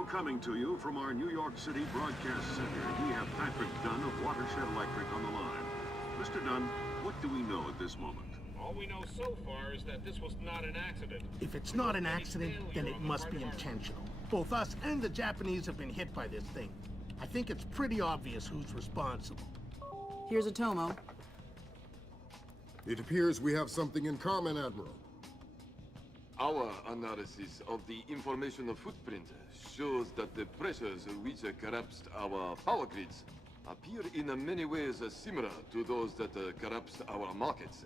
Now coming to you from our New York City broadcast center, we have Patrick Dunn of Watershed Electric on the line. Mr. Dunn, what do we know at this moment? All we know so far is that this was not an accident. If it's not an accident, then it must be intentional. Both us and the Japanese have been hit by this thing. I think it's pretty obvious who's responsible. Here's a Tomo. It appears we have something in common, Admiral. Our analysis of the information footprint shows that the pressures which collapsed our power grids appear in many ways similar to those that collapsed our markets.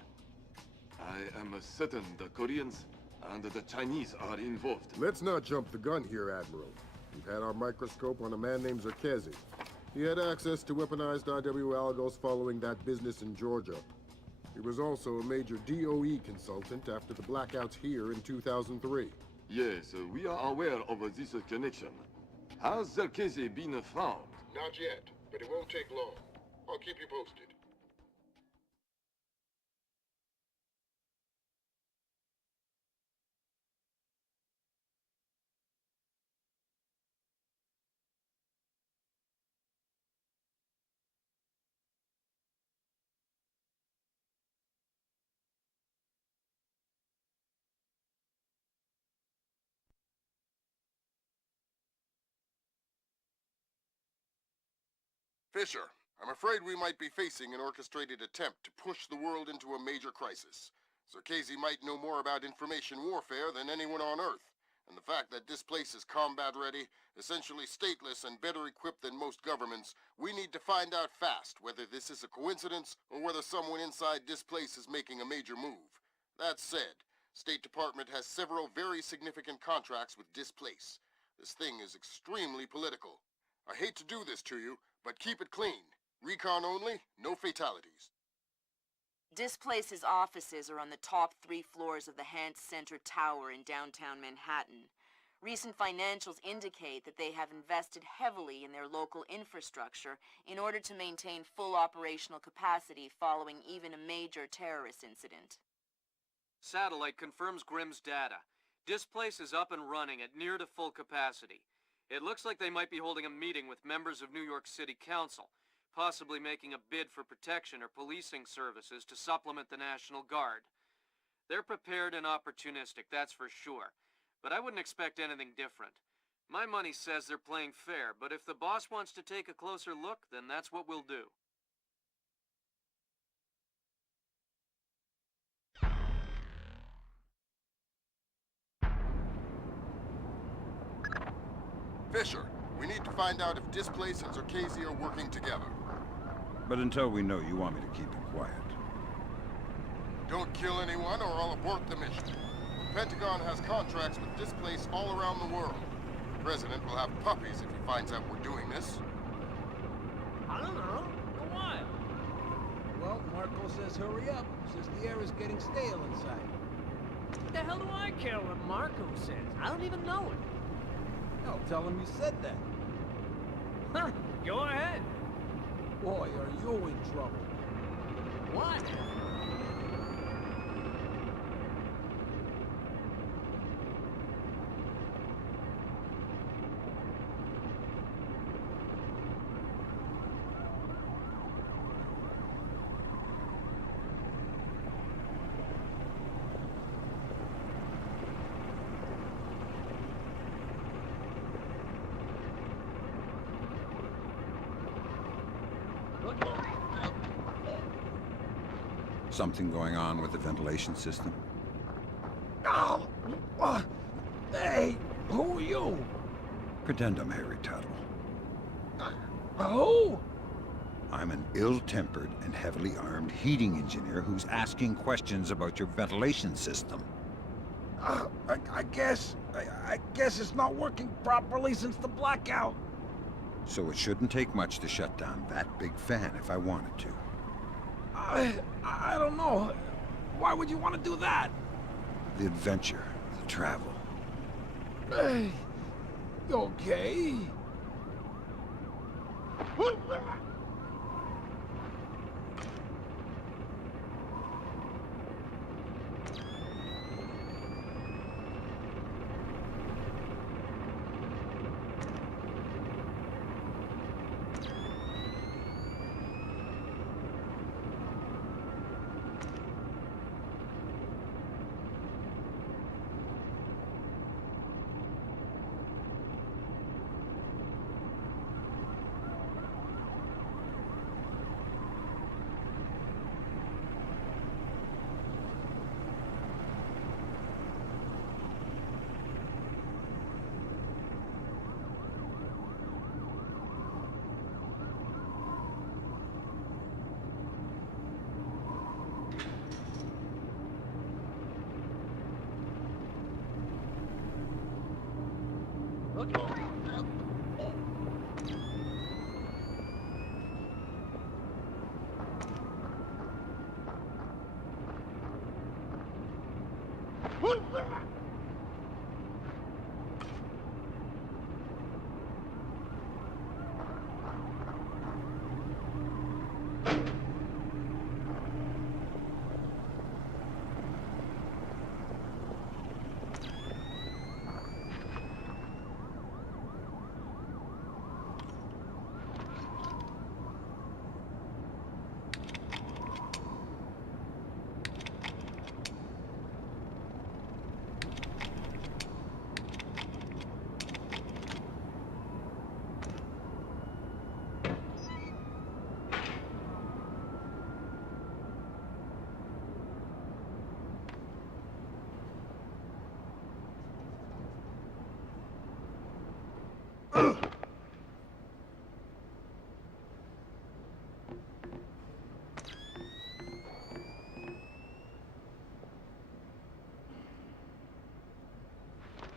I am certain the Koreans and the Chinese are involved. Let's not jump the gun here, Admiral. We've had our microscope on a man named Zerkezi. He had access to weaponized IW algos following that business in Georgia. He was also a major DOE consultant after the blackouts here in 2003. Yes, we are aware of this connection. Has Zerkezi been found? Not yet, but it won't take long. I'll keep you posted. Fisher, I'm afraid we might be facing an orchestrated attempt to push the world into a major crisis. Zerkezi might know more about information warfare than anyone on Earth, and the fact that Displace is combat-ready, essentially stateless, and better equipped than most governments, we need to find out fast whether this is a coincidence or whether someone inside Displace is making a major move. That said, State Department has several very significant contracts with Displace. This thing is extremely political. I hate to do this to you, but keep it clean. Recon only, no fatalities. Displace's offices are on the top 3 floors of the Hance Center Tower in downtown Manhattan. Recent financials indicate that they have invested heavily in their local infrastructure in order to maintain full operational capacity following even a major terrorist incident. Satellite confirms Grimm's data. Displace is up and running at near to full capacity. It looks like they might be holding a meeting with members of New York City Council, possibly making a bid for protection or policing services to supplement the National Guard. They're prepared and opportunistic, that's for sure, but I wouldn't expect anything different. My money says they're playing fair, but if the boss wants to take a closer look, then that's what we'll do. Fisher, we need to find out if Displace and Zerkezi are working together. But until we know, you want me to keep it quiet. Don't kill anyone or I'll abort the mission. The Pentagon has contracts with Displace all around the world. The President will have puppies if he finds out we're doing this. I don't know. A while. Well, Marco says hurry up, since the air is getting stale inside. What the hell do I care what Marco says? I don't even know him. No, tell him you said that. Huh, go ahead. Boy, are you in trouble. What? Something going on with the ventilation system? Oh! Hey! Who are you? Pretend I'm Harry Tuttle. Who? I'm an ill-tempered and heavily armed heating engineer who's asking questions about your ventilation system. I guess it's not working properly since the blackout. So it shouldn't take much to shut down that big fan if I wanted to. I don't know. Why would you want to do that? The adventure, the travel. Hey, okay.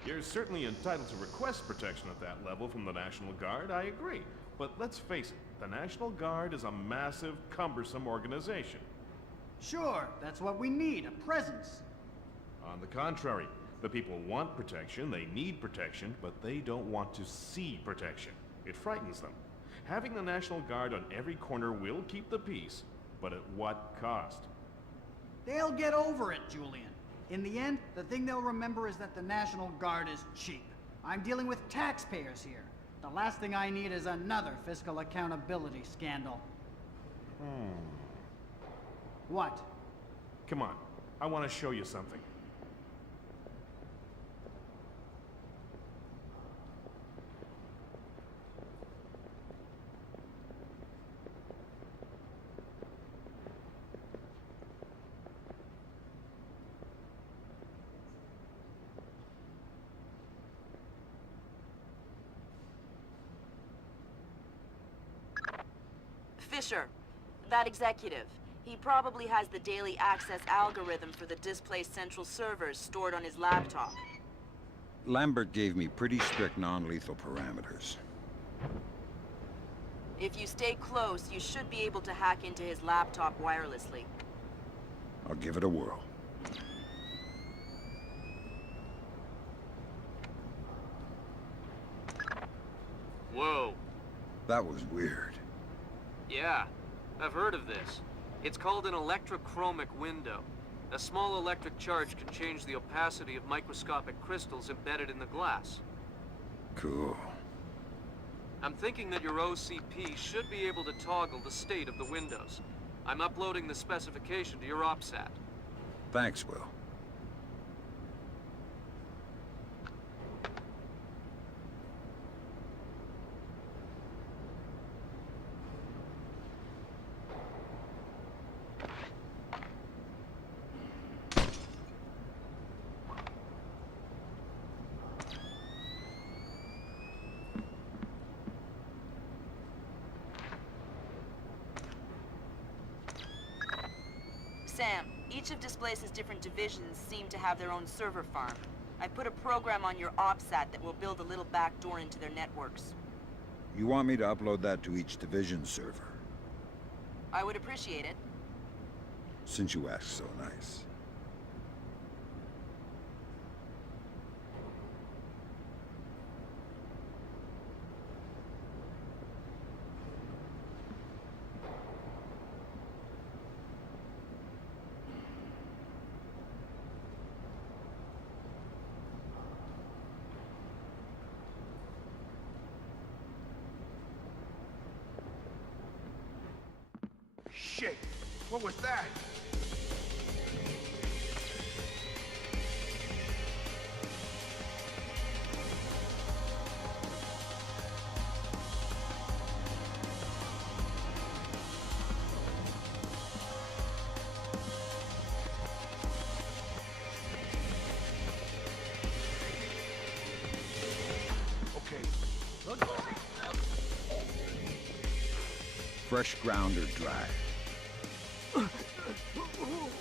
You're certainly entitled to request protection at that level from the National Guard, I agree. But let's face it, the National Guard is a massive, cumbersome organization. Sure, that's what we need, a presence. On the contrary, the people want protection, they need protection, but they don't want to see protection. It frightens them. Having the National Guard on every corner will keep the peace, but at what cost? They'll get over it, Julian. In the end, the thing they'll remember is that the National Guard is cheap. I'm dealing with taxpayers here. The last thing I need is another fiscal accountability scandal. What? Come on, I want to show you something. Fisher, that executive. He probably has the daily access algorithm for the Displace central servers stored on his laptop. Lambert gave me pretty strict non-lethal parameters. If you stay close, you should be able to hack into his laptop wirelessly. I'll give it a whirl. Whoa. That was weird. Yeah, I've heard of this. It's called an electrochromic window. A small electric charge can change the opacity of microscopic crystals embedded in the glass. Cool. I'm thinking that your OCP should be able to toggle the state of the windows. I'm uploading the specification to your OPSAT. Thanks, Will. Sam, each of Displace's different divisions seem to have their own server farm. I put a program on your OPSAT that will build a little backdoor into their networks. You want me to upload that to each division server? I would appreciate it. Since you asked so nice. Shit! What was that? Fresh ground or dry?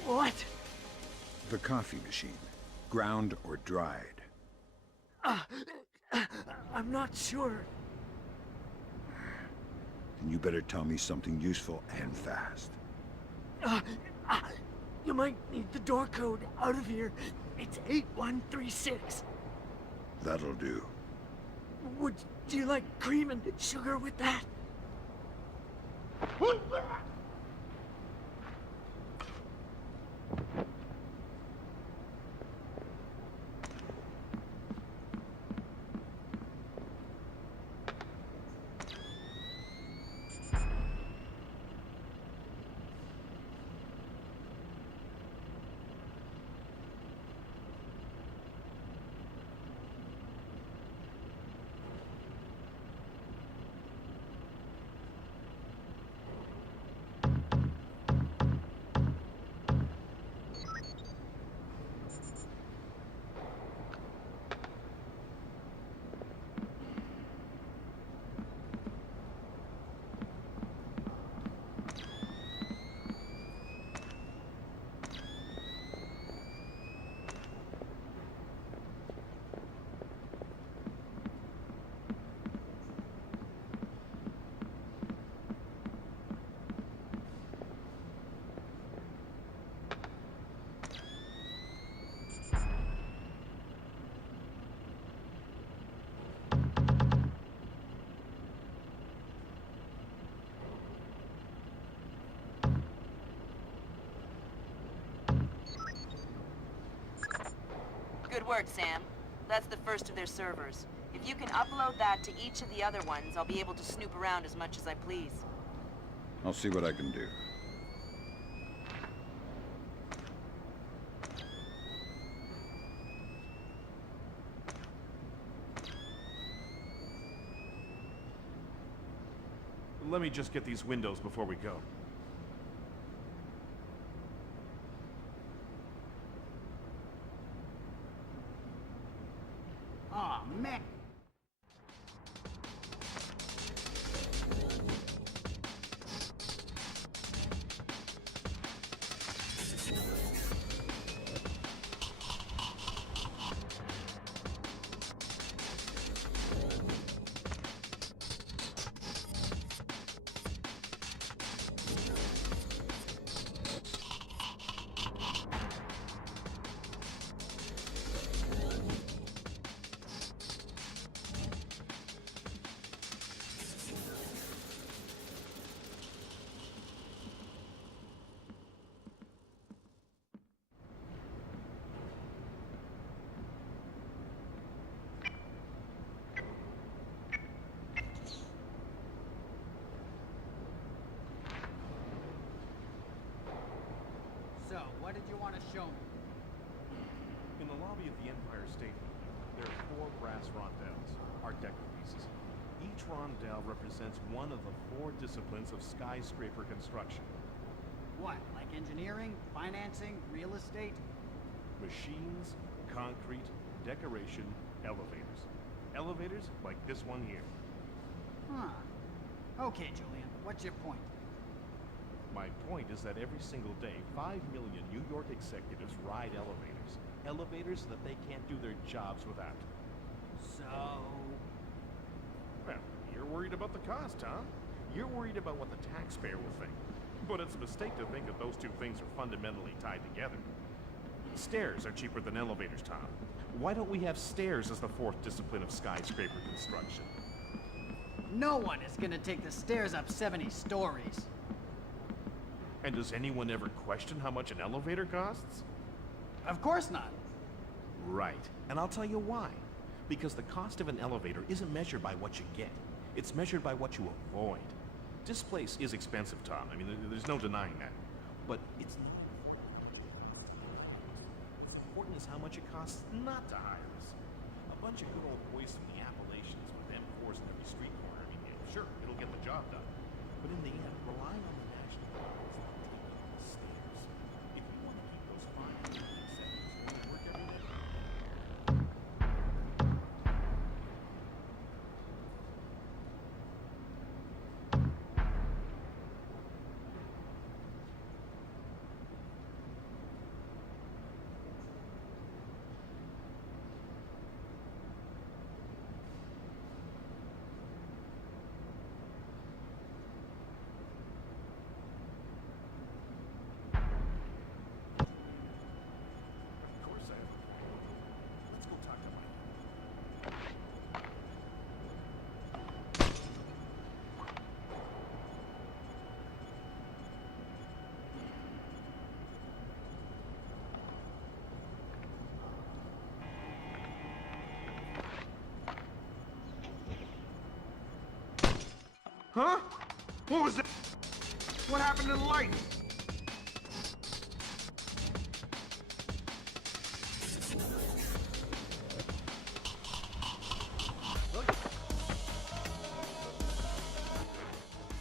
What? The coffee machine. Ground or dried? I'm not sure. Then you better tell me something useful and fast. You might need the door code out of here. It's 8136. That'll do. Would you like cream and sugar with that? Good work, Sam. That's the first of their servers. If you can upload that to each of the other ones, I'll be able to snoop around as much as I please. I'll see what I can do. Let me just get these windows before we go. Aw, man. So, what did you want to show me? In the lobby of the Empire State Building, there are 4 brass rondelles, Art Deco pieces. Each rondelle represents one of the 4 disciplines of skyscraper construction. What, like engineering, financing, real estate? Machines, concrete, decoration, elevators. Elevators like this one here. Huh. Okay, Julian, what's your point? My point is that every single day, 5 million New York executives ride elevators. Elevators that they can't do their jobs without. So... Well, you're worried about the cost, huh? You're worried about what the taxpayer will think. But it's a mistake to think that those two things are fundamentally tied together. Stairs are cheaper than elevators, Tom. Why don't we have stairs as the 4th discipline of skyscraper construction? No one is gonna take the stairs up 70 stories. And does anyone ever question how much an elevator costs? Of course not. Right. And I'll tell you why. Because the cost of an elevator isn't measured by what you get. It's measured by what you avoid. Displace is expensive, Tom. I mean, there's no denying that. But it's not important is how much it costs not to hire us. A bunch of good old boys from the Appalachians with M4s in every street corner. I mean, yeah, sure, it'll get the job done. But in the end, relying on the National Guard is like taking up the stairs. If you want to keep those 5 million executives going to work every day, Huh? What was that? What happened to the light?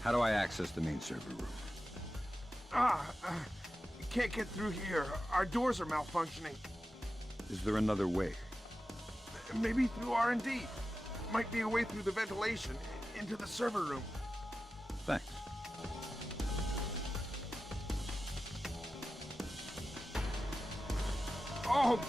How do I access the main server room? Can't get through here. Our doors are malfunctioning. Is there another way? Maybe through R&D. Might be a way through the ventilation into the server room. Thanks. Oh!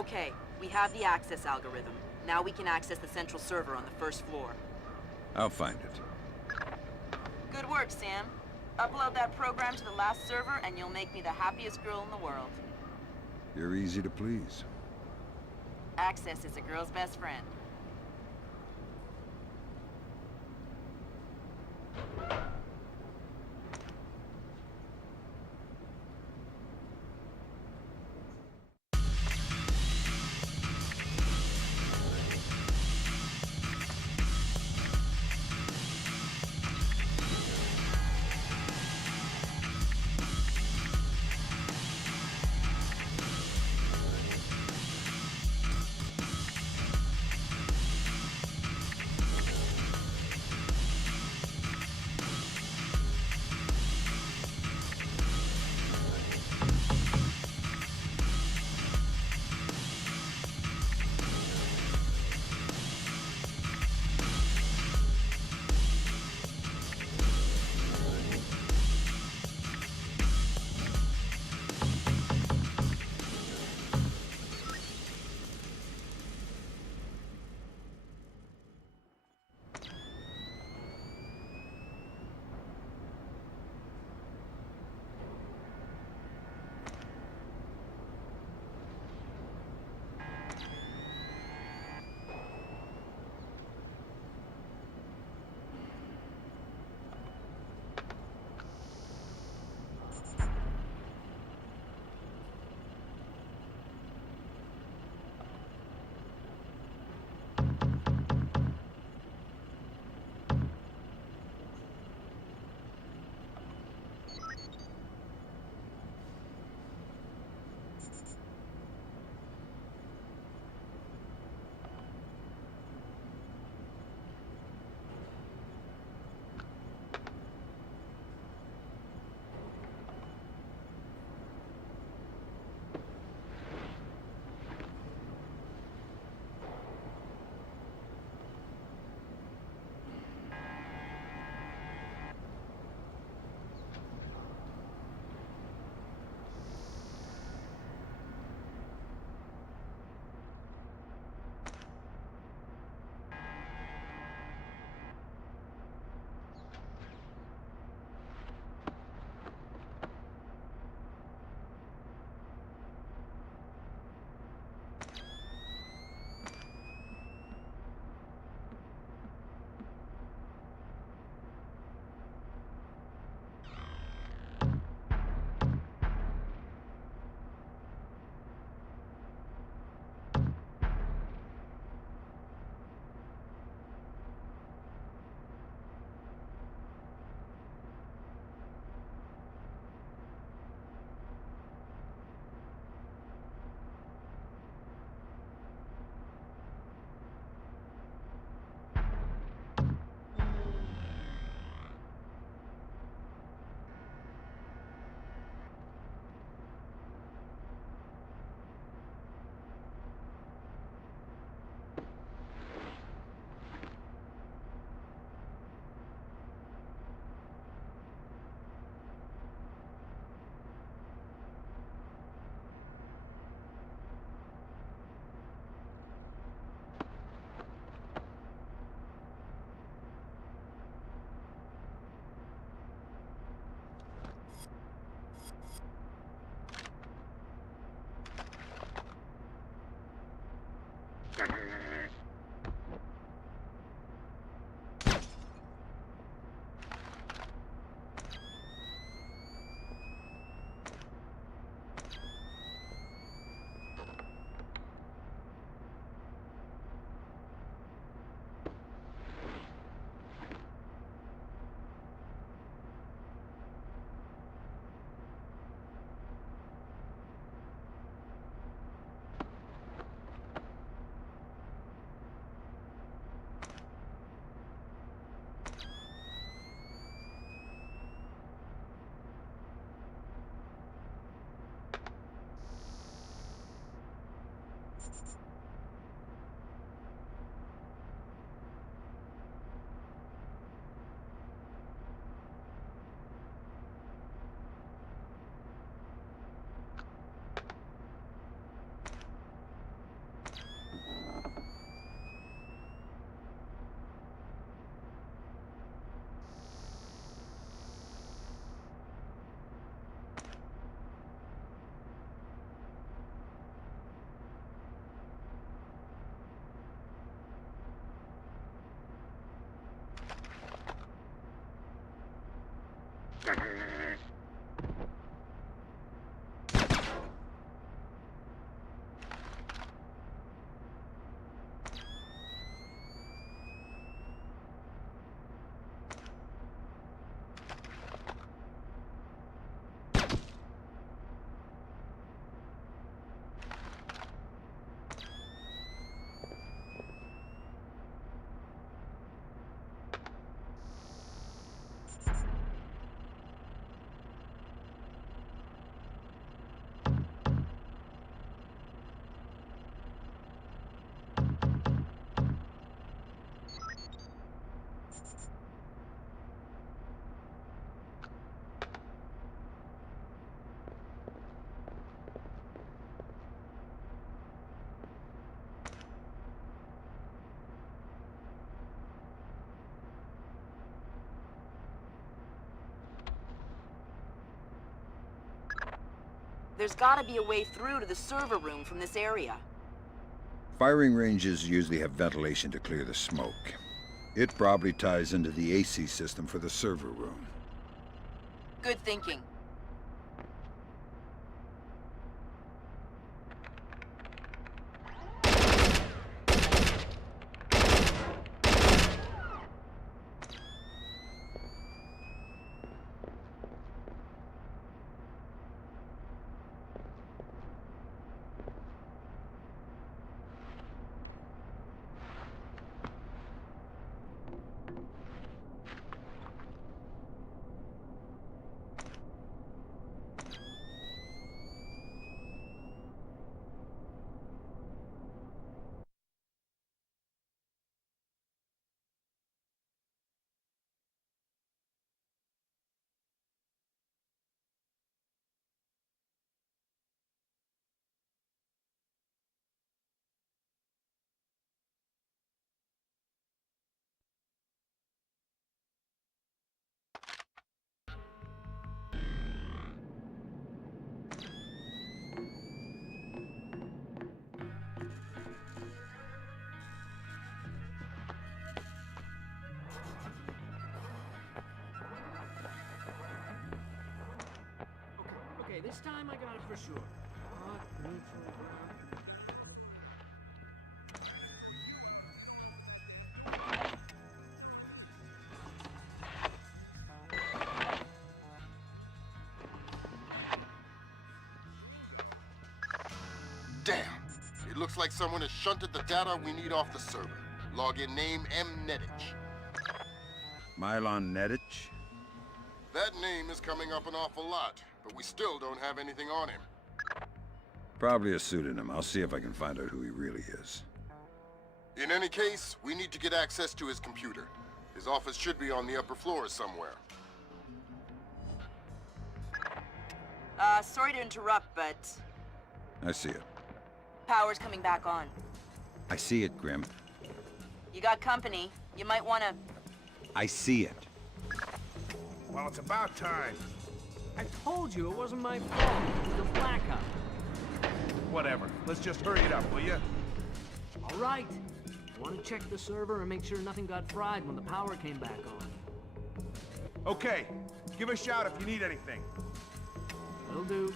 Okay, we have the access algorithm. Now we can access the central server on the first floor. I'll find it. Good work, Sam. Upload that program to the last server and you'll make me the happiest girl in the world. You're easy to please. Access is a girl's best friend. There's gotta be a way through to the server room from this area. Firing ranges usually have ventilation to clear the smoke. It probably ties into the AC system for the server room. Good thinking. Okay, this time I got it for sure. Hot, neutral ground. Damn. It looks like someone has shunted the data we need off the server. Login name M. Nedich. Mylon Nedich? That name is coming up an awful lot, but we still don't have anything on him. Probably a pseudonym. I'll see if I can find out who he really is. In any case, we need to get access to his computer. His office should be on the upper floors somewhere. Sorry to interrupt, but I see it. power's coming back on. I see it, Grim. You got company. You might wanna... I see it. Well, it's about time. I told you it wasn't my fault. It was a blackout. Whatever. Let's just hurry it up, will you? All right. I want to check the server and make sure nothing got fried when the power came back on. Okay, give a shout if you need anything. Will do.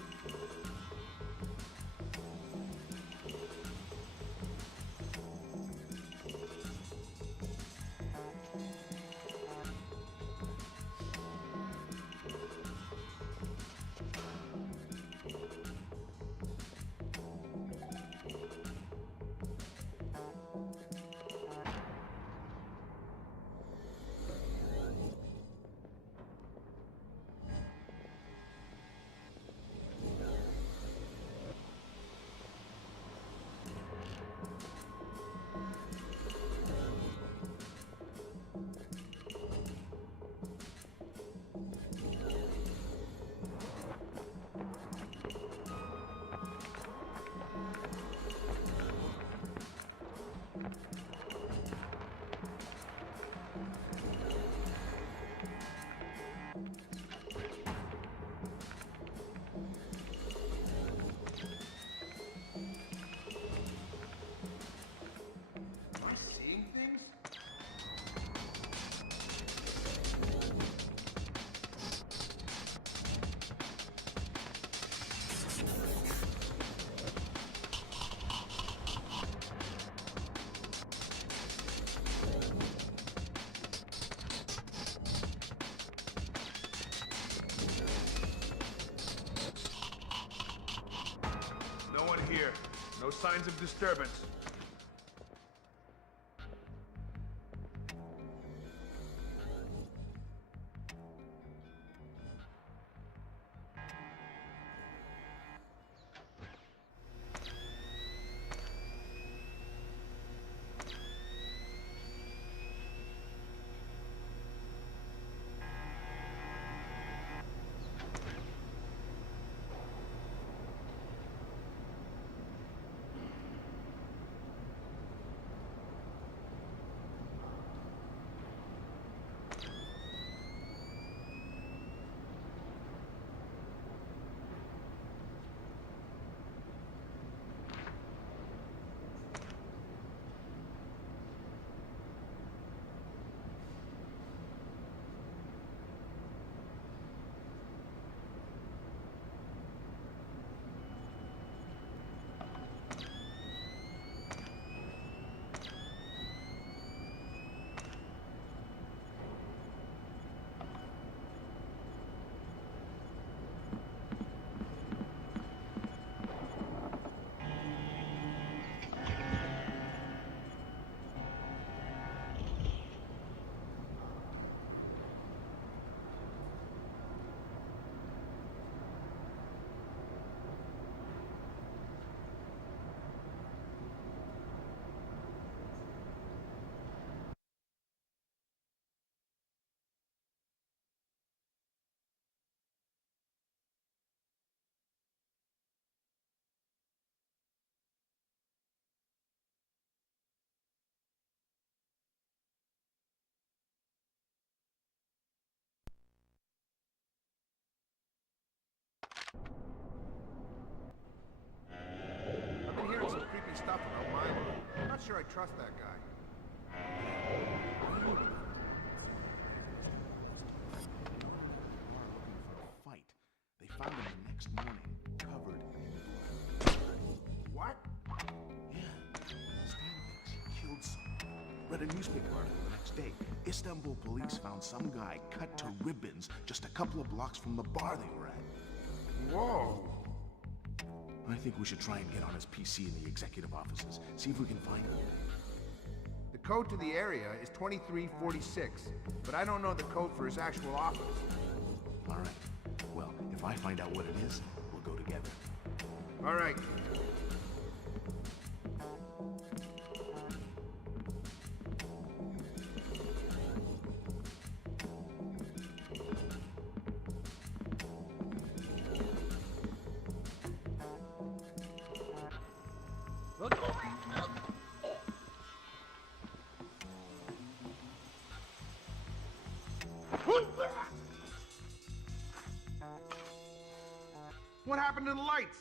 No one here. No signs of disturbance. I've been hearing some creepy stuff about Milo. I'm not sure I trust that guy. Fight. They found him the next morning, covered in blood. What? Yeah. Stan thinks he killed someone. Read a newspaper article the next day. Istanbul police found some guy cut to ribbons just a couple of blocks from the bar they were at. Whoa. I think we should try and get on his PC in the executive offices. See if we can find him. The code to the area is 2346, but I don't know the code for his actual office. All right. Well, if I find out what it is, we'll go together. All right. What happened to the lights?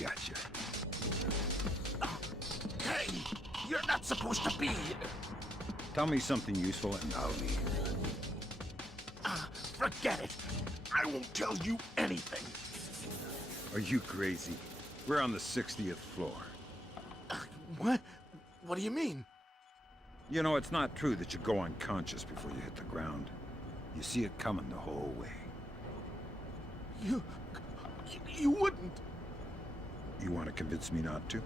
gotcha. Hey! You're not supposed to be here! Tell me something useful and I'll leave. Forget it! I won't tell you anything! Are you crazy? We're on the 60th floor. What? What do you mean? You know, it's not true that you go unconscious before you hit the ground. You see it coming the whole way. You wouldn't! You want to convince me not to?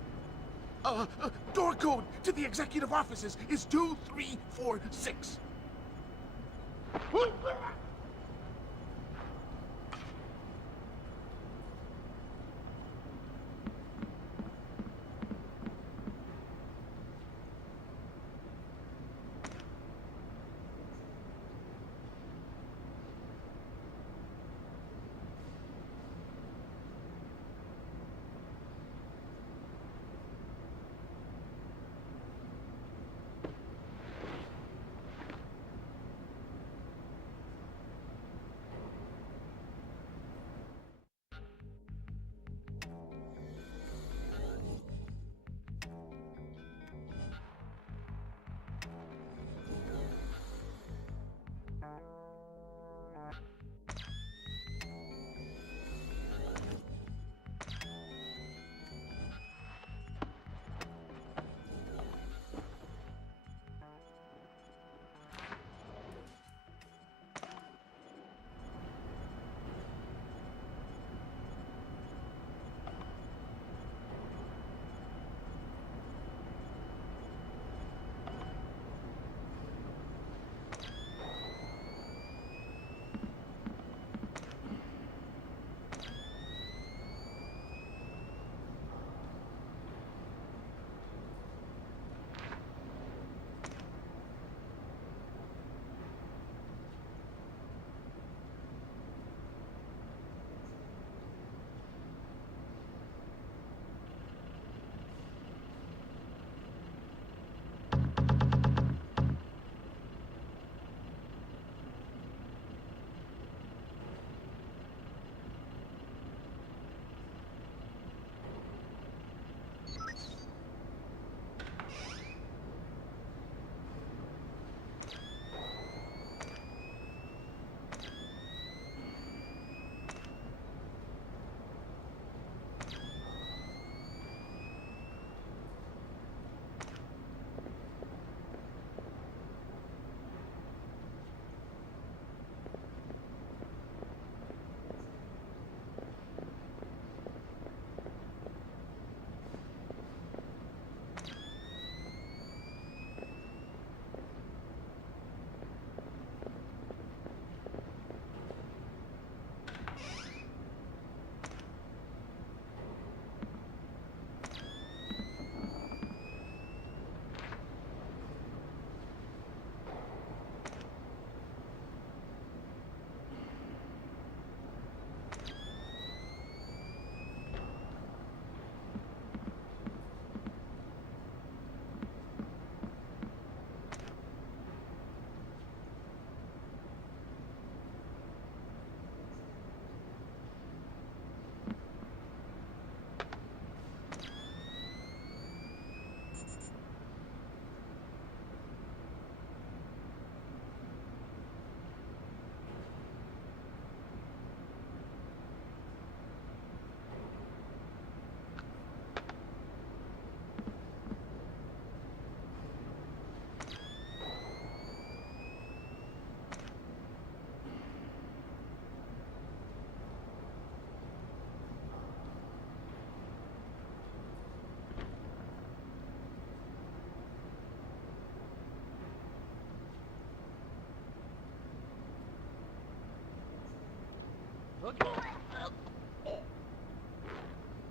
Door code to the executive offices is 2346.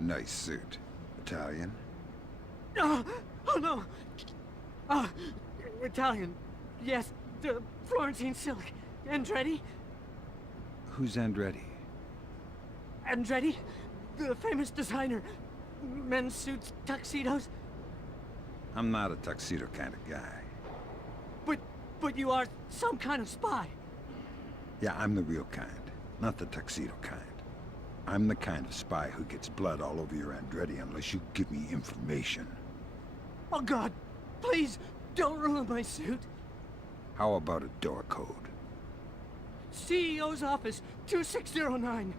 Nice suit. Italian? Oh no! Italian. Yes, the Florentine silk. Andretti? Who's Andretti? Andretti? The famous designer. Men's suits, tuxedos. I'm not a tuxedo kind of guy. But you are some kind of spy. Yeah, I'm the real kind, not the tuxedo kind. I'm the kind of spy who gets blood all over your Andretti unless you give me information. Oh God, please, don't ruin my suit. How about a door code? CEO's office, 2609.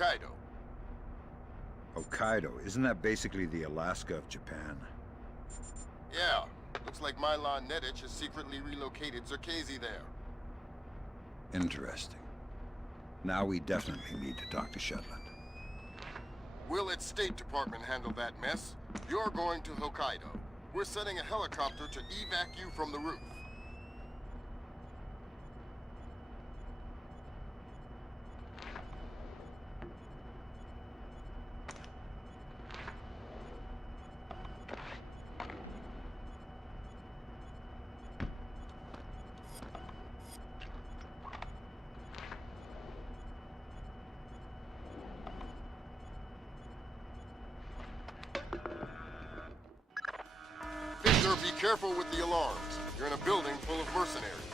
Hokkaido. Hokkaido, isn't that basically the Alaska of Japan? Yeah, looks like Milan Nedic has secretly relocated Zerkezi there. Interesting. Now we definitely need to talk to Shetland. We'll let State Department handle that mess. You're going to Hokkaido. We're sending a helicopter to evac you from the roof. Be careful with the alarms. You're in a building full of mercenaries.